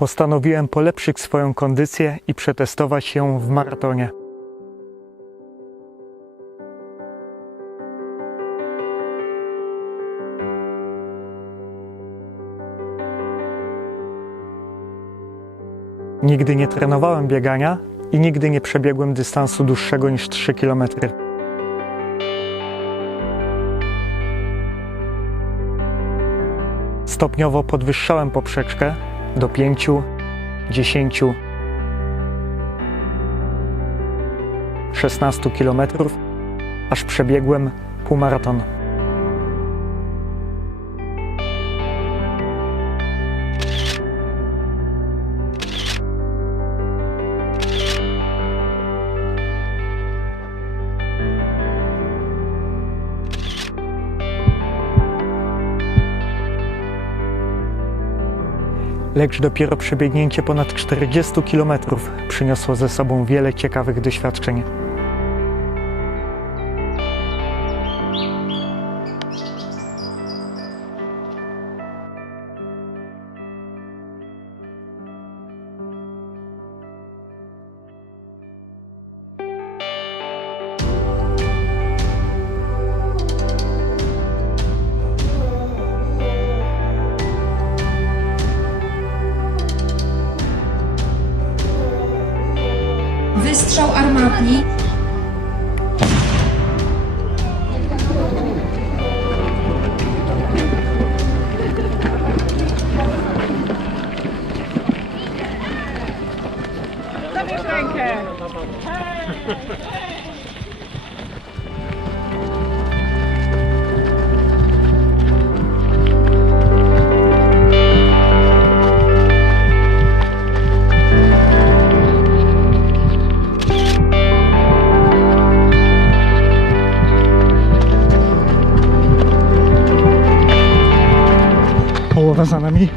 Postanowiłem polepszyć swoją kondycję i przetestować ją w maratonie. Nigdy nie trenowałem biegania i nigdy nie przebiegłem dystansu dłuższego niż 3 km. Stopniowo podwyższałem poprzeczkę do 5, 10, 16 km, aż przebiegłem półmaraton. Lecz dopiero przebiegnięcie ponad 40 km przyniosło ze sobą wiele ciekawych doświadczeń. Wystrzał armatni. Zabierz rękę! o pasan a mí.